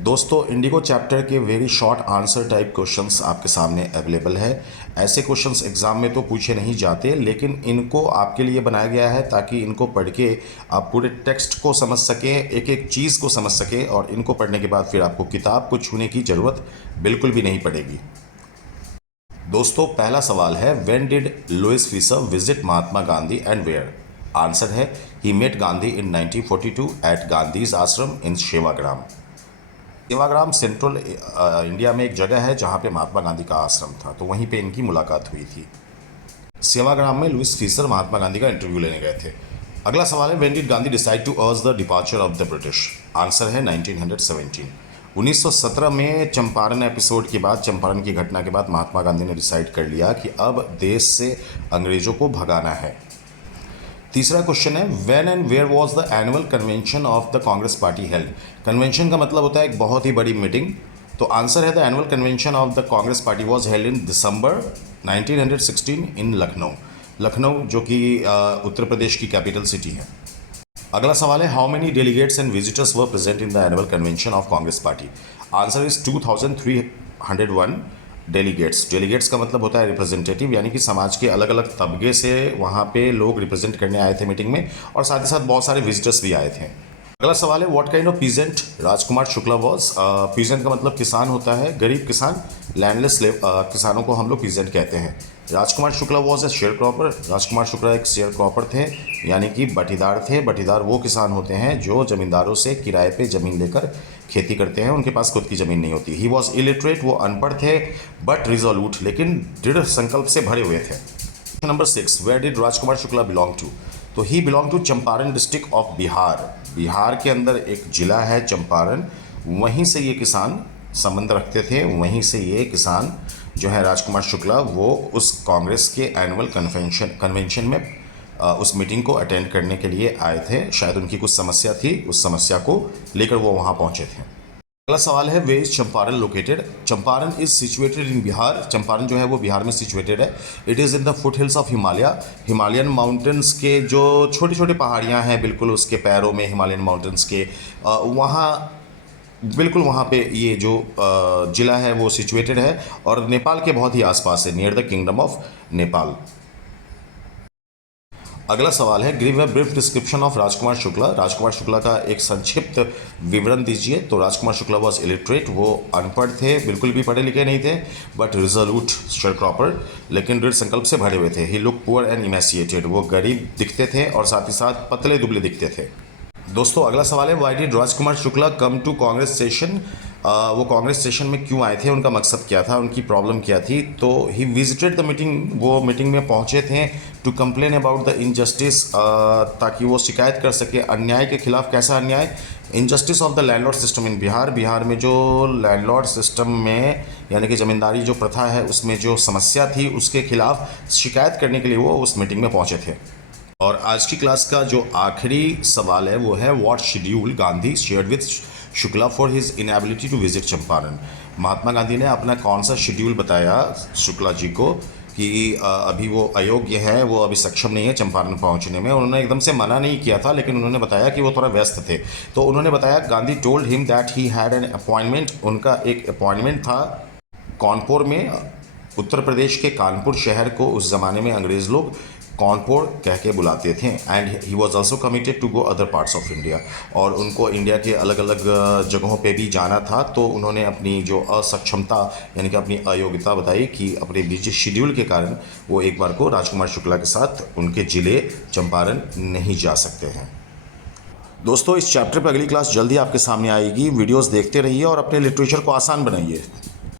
दोस्तों, Indigo chapter के very short answer type questions आपके सामने अवेलेबल है। ऐसे क्वेश्चंस एग्जाम में तो पूछे नहीं जाते, लेकिन इनको आपके लिए बनाया गया है ताकि इनको पढ़ के आप पूरे टेक्स्ट को समझ सकें, एक एक चीज़ को समझ सकें, और इनको पढ़ने के बाद फिर आपको किताब को छूने की ज़रूरत बिल्कुल भी नहीं पड़ेगी। दोस्तों, पहला सवाल है, when did Louis Fischer visit Mahatma Gandhi and where? Answer है, he met Gandhi in 1942 at Gandhi's ashram in Sevagram. Sevagram central India में एक जगह है जहाँ पे महात्मा गांधी का आश्रम था, तो वहीं पे इनकी मुलाकात हुई थी। सेवाग्राम में लुइस फीसर महात्मा गांधी का इंटरव्यू लेने गए थे। अगला सवाल है, when did Gandhi decide to urge the departure of the British? Answer है 1917। 1917 में चंपारण एपिसोड के बाद, चंपारण की घटना के बाद महात्मा गांधी ने डिसाइड कर लिया कि अब देश से अंग्रेजों को भगाना है। तीसरा क्वेश्चन है, when and where was the annual convention of the Congress party held? Convention का मतलब होता है एक बहुत ही बड़ी मीटिंग, तो आंसर है the annual convention of the Congress party was held in December 1916 in Lucknow. Lucknow जो कि उत्तर प्रदेश की कैपिटल सिटी है। अगला सवाल है, how many delegates and visitors were present in the annual convention of Congress party? Answer is 2301 delegates का मतलब होता है रिप्रेजेंटेटिव, यानी कि समाज के अलग अलग तबके से वहाँ पे लोग रिप्रेजेंट करने आए थे मीटिंग में, और साथ ही साथ बहुत सारे विजिटर्स भी आए थे। अगला सवाल है, what kind of peasant Rajkumar Shukla was? Peasant का मतलब किसान होता है, गरीब किसान, लैंडलेस किसानों को हम लोग पीजेंट कहते हैं। Rajkumar Shukla was a sharecropper. Rajkumar Shukla एक शेयर क्रॉपर थे, यानी कि बटीदार थे। बटीदार वो किसान होते हैं जो जमींदारों से किराए पे ज़मीन लेकर खेती करते हैं, उनके पास खुद की ज़मीन नहीं होती। ही वॉज इलिटरेट, वो अनपढ़ थे, बट रिजोल्यूट, लेकिन दृढ़ संकल्प से भरे हुए थे। Number 6, where did Rajkumar Shukla belong to? तो he belong to Champaran district of Bihar. Bihar के अंदर एक जिला है चंपारण, वहीं से ये किसान संबंध रखते थे, वहीं से ये किसान जो है राजकुमार शुक्ला, वो उस कांग्रेस के एनुअल कन्वेंशन में उस मीटिंग को अटेंड करने के लिए आए थे। शायद उनकी कुछ समस्या थी, उस समस्या को लेकर वो वहाँ पहुँचे थे। अगला सवाल है, way is Champaran located? Champaran is situated in Bihar. Champaran जो है वो बिहार में सिचुएटेड है। It is in the foot hills of Himalayan mountains के जो छोटी छोटी पहाड़ियाँ हैं, बिल्कुल उसके पैरों में हिमालयन माउंटेन्स के वहाँ, बिल्कुल वहाँ पे ये जो ज़िला है वो सिचुएटेड है, और नेपाल के बहुत ही आसपास है, near the kingdom of Nepal. अगला सवाल है, give a brief description of Rajkumar Shukla. Rajkumar Shukla का एक संक्षिप्त विवरण दीजिए। तो राजकुमार शुक्ला वॉज इलिटरेट, वो अनपढ़ थे, बिल्कुल भी पढ़े लिखे नहीं थे, बट रिजोल्यूट, शेयर क्रॉपर, लेकिन दृढ़ संकल्प से भरे हुए थे। ही लुक पुअर एंड इमेसिएटेड, वो गरीब दिखते थे और साथ ही साथ पतले दुबले दिखते थे। दोस्तों, अगला सवाल है, why did Rajkumar Shukla come to Congress session? वो कांग्रेस सेशन में क्यों आए थे, उनका मकसद क्या था, उनकी प्रॉब्लम क्या थी? तो ही विजिटेड द मीटिंग, वो मीटिंग में पहुंचे थे to complain about the injustice, ताकि वो शिकायत कर सके अन्याय के खिलाफ। कैसा अन्याय? Injustice of the landlord system in Bihar. Bihar में जो लैंडलॉर्ड सिस्टम में, यानी कि ज़मींदारी जो प्रथा है, उसमें जो समस्या थी, उसके खिलाफ शिकायत करने के लिए वो उस मीटिंग में पहुंचे थे। और आज की क्लास का जो आखिरी सवाल है वो है, what schedule Gandhi shared with Shukla for his inability to visit Champaran? Mahatma Gandhi ने अपना कौन सा शेड्यूल बताया शुक्ला जी को कि अभी वो अयोग्य है, वो अभी सक्षम नहीं है चंपारण पहुंचने में? उन्होंने एकदम से मना नहीं किया था, लेकिन उन्होंने बताया कि वो थोड़ा व्यस्त थे। तो उन्होंने बताया, Gandhi told him that he had an appointment. उनका एक अपॉइंटमेंट था कानपुर में। उत्तर प्रदेश के कानपुर शहर को उस ज़माने में अंग्रेज़ लोग कानपुर कह के बुलाते थे। And he was also committed to go other parts of India, और उनको इंडिया के अलग अलग जगहों पे भी जाना था। तो उन्होंने अपनी जो असक्षमता, यानी कि अपनी अयोग्यता बताई कि अपने बिजी शेड्यूल के कारण वो एक बार को राजकुमार शुक्ला के साथ उनके ज़िले चंपारण नहीं जा सकते हैं। दोस्तों, इस चैप्टर पर अगली क्लास जल्दी आपके सामने आएगी। वीडियोज़ देखते रहिए और अपने लिटरेचर को आसान बनाइए।